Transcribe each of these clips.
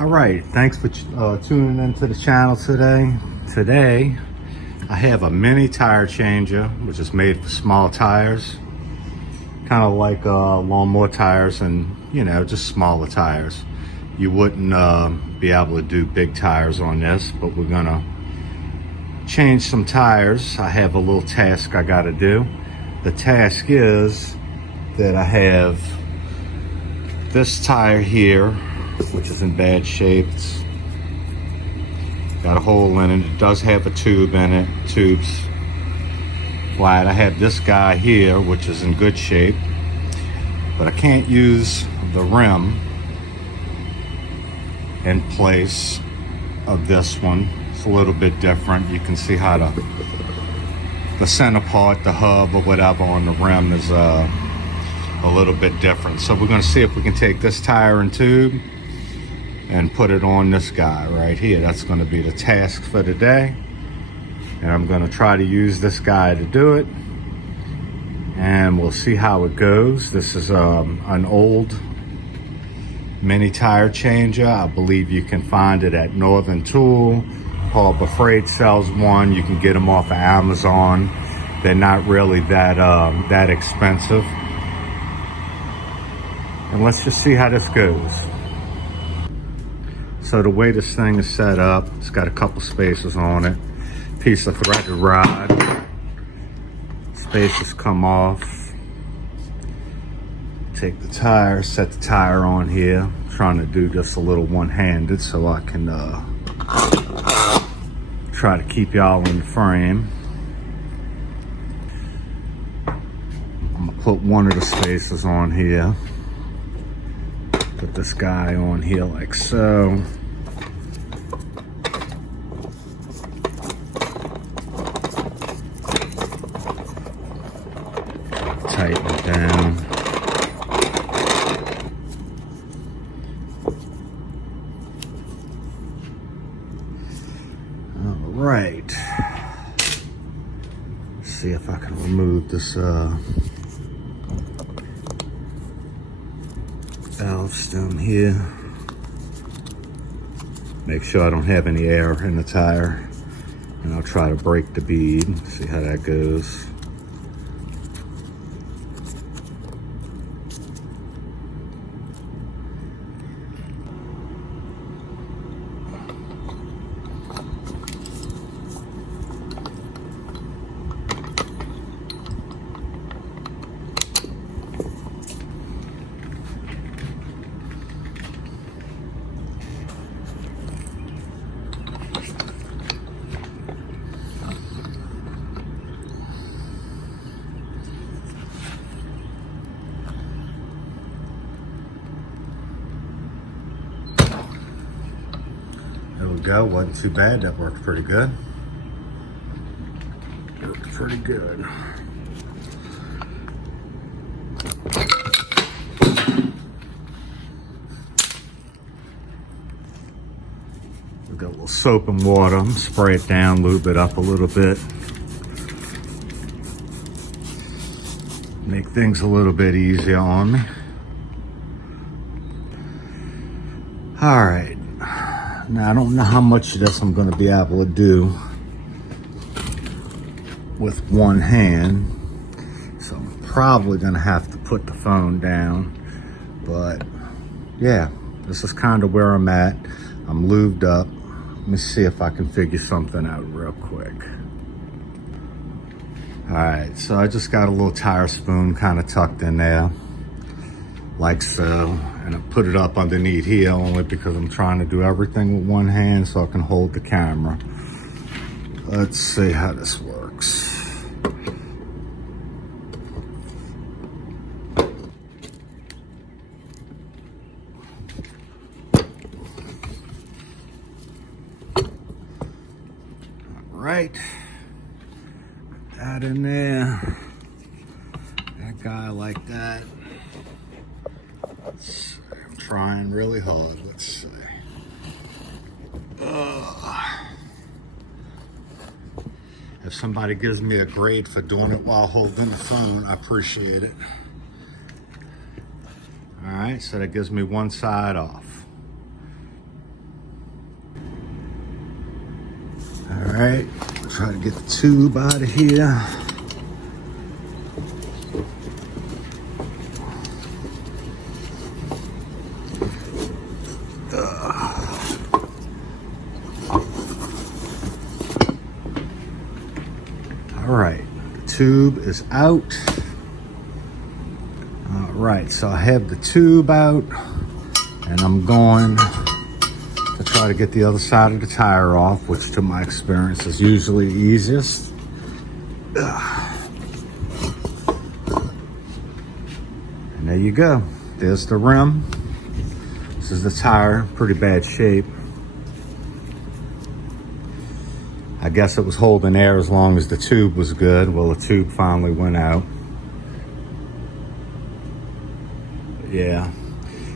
All right, thanks for tuning into the channel today. Today, I have a mini tire changer, which is made for small tires. Kind of like lawnmower tires and, just smaller tires. You wouldn't be able to do big tires on this, but we're gonna change some tires. I have a little task I gotta do. The task is that I have this tire here, which is in bad shape. It's got a hole in it. It does have a tube in it. Tube's flat. I have this guy here, which is in good shape, but I can't use the rim in place of this one. It's a little bit different. You can see how the center part, the hub or whatever on the rim is a little bit different. So we're going to see if we can take this tire and tube and put it on this guy right here. That's going to be the task for today. And I'm going to try to use this guy to do it. And we'll see how it goes. This is an old mini tire changer. I believe you can find it at Northern Tool. Paul Befraid sells one. You can get them off of Amazon. They're not really that expensive. And let's just see how this goes. So the way this thing is set up, it's got a couple spaces on it. Piece of threaded rod. Spaces come off. Take the tire, set the tire on here. I'm trying to do this a little one-handed so I can try to keep y'all in the frame. I'm gonna put one of the spaces on here. Put this guy on here like so. Tighten it down. All right. Let's see if I can remove this valve stem here. Make sure I don't have any air in the tire. And I'll try to break the bead, see how that goes. There we go, wasn't too bad, that worked pretty good. Worked pretty good. We got a little soap and water, spray it down, lube it up a little bit. Make things a little bit easier on me. All right. Now, I don't know how much of this I'm going to be able to do with one hand, so I'm probably going to have to put the phone down. But yeah, this is kind of where I'm at. I'm lubed up. Let me see if I can figure something out real quick. All right, so I just got a little tire spoon kind of tucked in there, like so. And I put it up underneath here only because I'm trying to do everything with one hand so I can hold the camera. Let's see how this works. All right, put that in there. That guy like that. I'm trying really hard. Let's see. If somebody gives me a grade for doing it while holding the phone, I appreciate it. All right, so that gives me one side off. All right, try to get the tube out of here. All right, the tube is out. All right, so I have the tube out, and I'm going to try to get the other side of the tire off, which to my experience is usually easiest. And there you go. There's the rim. This is the tire, pretty bad shape. I guess it was holding air as long as the tube was good. Well, the tube finally went out. Yeah,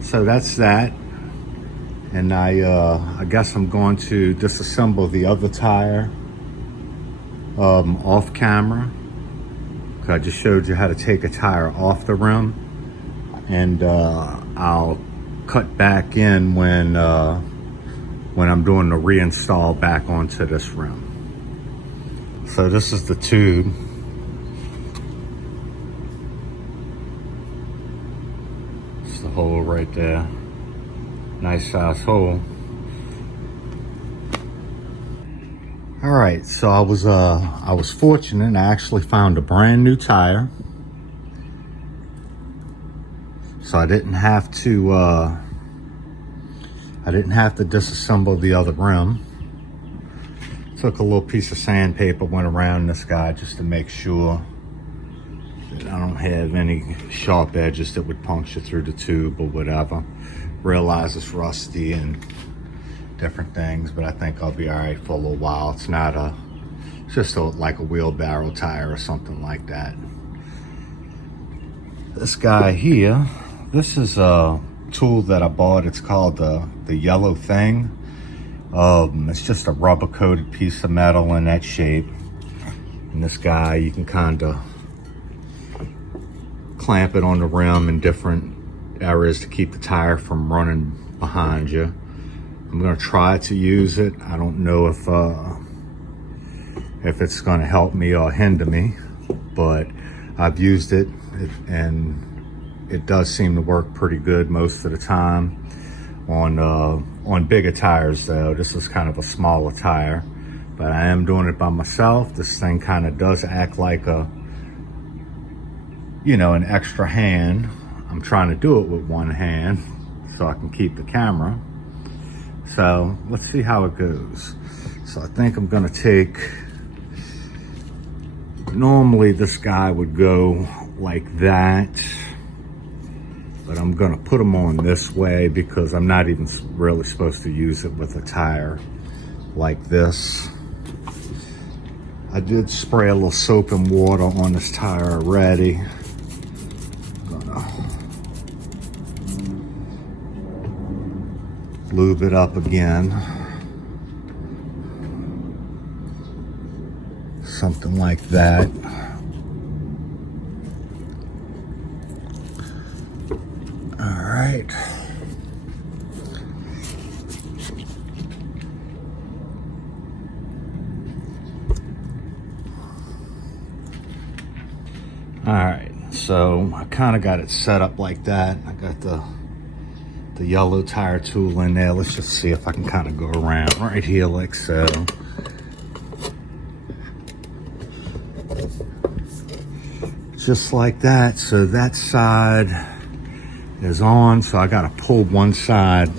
so that's that. And I guess I'm going to disassemble the other tire off camera. I just showed you how to take a tire off the rim, and I'll cut back in when I'm doing the reinstall back onto this rim. So this is the tube. It's the hole right there. Nice size hole. All right, so I was fortunate. I actually found a brand new tire, so I didn't have to disassemble the other rim. Took a little piece of sandpaper, went around this guy just to make sure that I don't have any sharp edges that would puncture through the tube or whatever. Realize it's rusty and different things, but I think I'll be all right for a little while. It's not it's just like a wheelbarrow tire or something like that. This guy here, this is a tool that I bought. It's called the Yellow Thing. It's just a rubber coated piece of metal in that shape. And this guy, you can kind of clamp it on the rim in different areas to keep the tire from running behind you. I'm gonna try to use it. I don't know if it's gonna help me or hinder me, but I've used it and it does seem to work pretty good most of the time. On bigger tires though, this is kind of a smaller tire, but I am doing it by myself. This thing kind of does act like an extra hand. I'm trying to do it with one hand so I can keep the camera. So let's see how it goes. So I think I'm gonna take, normally this guy would go like that, but I'm gonna put them on this way because I'm not even really supposed to use it with a tire like this. I did spray a little soap and water on this tire already. Gonna lube it up again. Something like that. Right. All right, so I kind of got it set up like that. I got the yellow tire tool in there. Let's just see if I can kind of go around right here like so. Just like that. So that side is on, so I gotta pull one side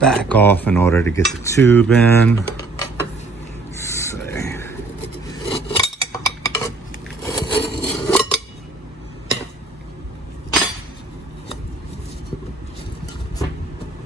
back off in order to get the tube in. Let's see.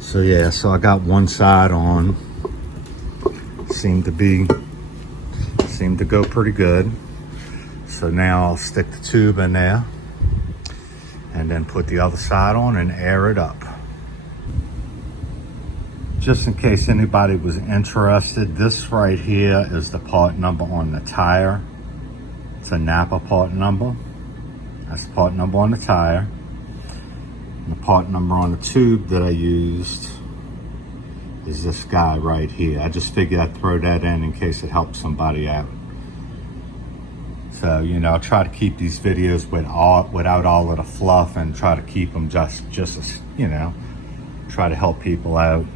So yeah, so I got one side on. Seemed to go pretty good. So now I'll stick the tube in there and then put the other side on and air it up. Just in case anybody was interested, this right here is the part number on the tire. It's a Napa part number. That's the part number on the tire. And the part number on the tube that I used is this guy right here. I just figured I'd throw that in case it helps somebody out. So, you know, try to keep these videos without all of the fluff, and try to keep them just as, you know, try to help people out.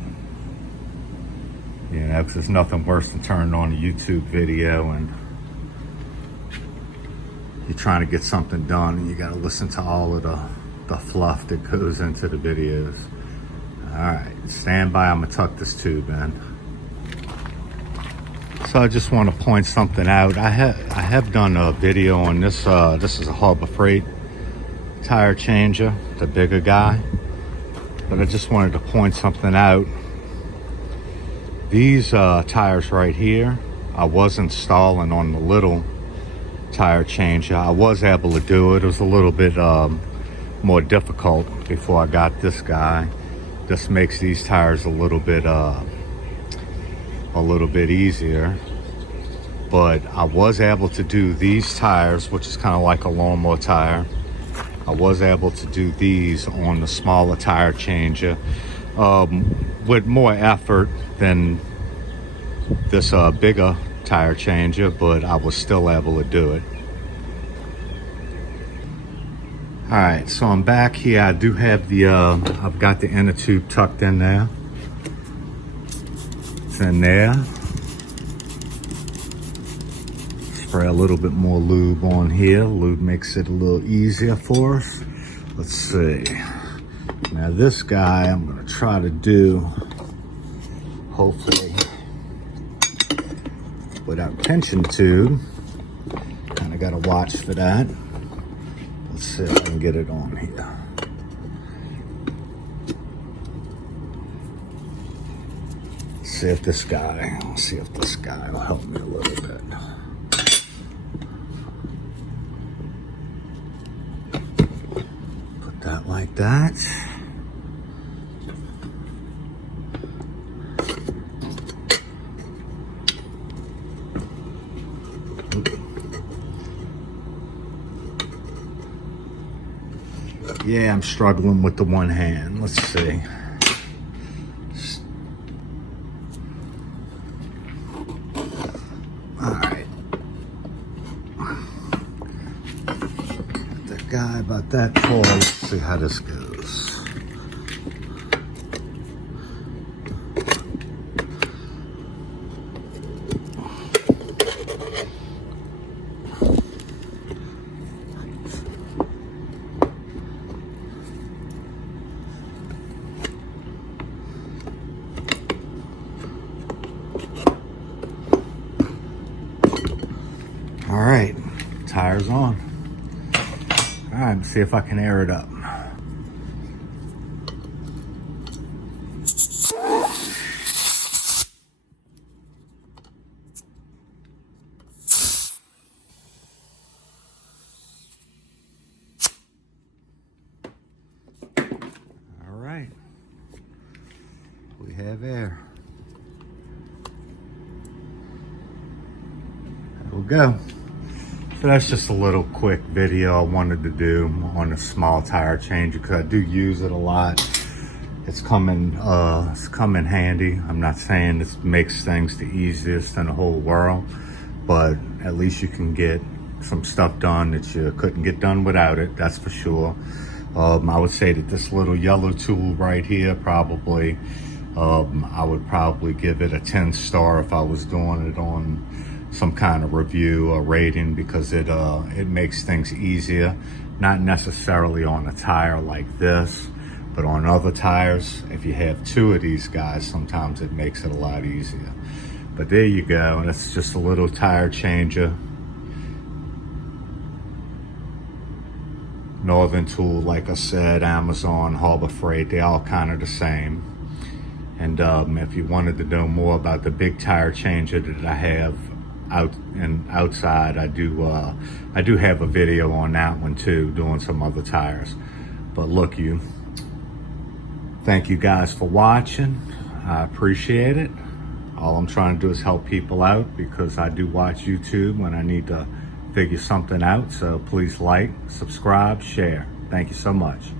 You know, because there's nothing worse than turning on a YouTube video and you're trying to get something done and you got to listen to all of the fluff that goes into the videos. All right, stand by. I'm gonna tuck this tube in. So I just want to point something out. I have done a video on this. This is a Harbor Freight tire changer, the bigger guy. But I just wanted to point something out. These tires right here, I was installing on the little tire changer. I was able to do it. It was a little bit more difficult before I got this guy. This makes these tires a little bit easier. But I was able to do these tires, which is kind of like a lawnmower tire. I was able to do these on the smaller tire changer with more effort than this bigger tire changer, but I was still able to do it. All right, so I'm back here. I do have the I've got the inner tube tucked in there. It's in there. Spray a little bit more lube on here. Lube makes it a little easier for us. Let's see. Now this guy I'm gonna try to do, hopefully, without tension tube. Kind of gotta watch for that. Let's see if I can get it on here. See if this guy will help me a little bit. Put that like that. Yeah, I'm struggling with the one hand. Let's see. All right. Got that guy about that tall. Let's see how this goes. All right, tires on. All right, let's see if I can air it up. All right, we have air. There we go. So that's just a little quick video I wanted to do on a small tire changer because I do use it a lot. It's come in handy. I'm not saying this makes things the easiest in the whole world, but at least you can get some stuff done that you couldn't get done without it, that's for sure. I would say that this little yellow tool right here, probably, I would probably give it a 10-star if I was doing it on some kind of review or rating, because it makes things easier. Not necessarily on a tire like this, but on other tires, if you have two of these guys, sometimes it makes it a lot easier. But there you go, and it's just a little tire changer. Northern Tool, like I said, Amazon, Harbor Freight, they all kind of the same. And if you wanted to know more about the big tire changer that I have outside, I do have a video on that one too, doing some other tires. But look, thank you guys for watching. I appreciate it. All I'm trying to do is help people out, because I do watch YouTube when I need to figure something out. So please like, subscribe, share. Thank you so much.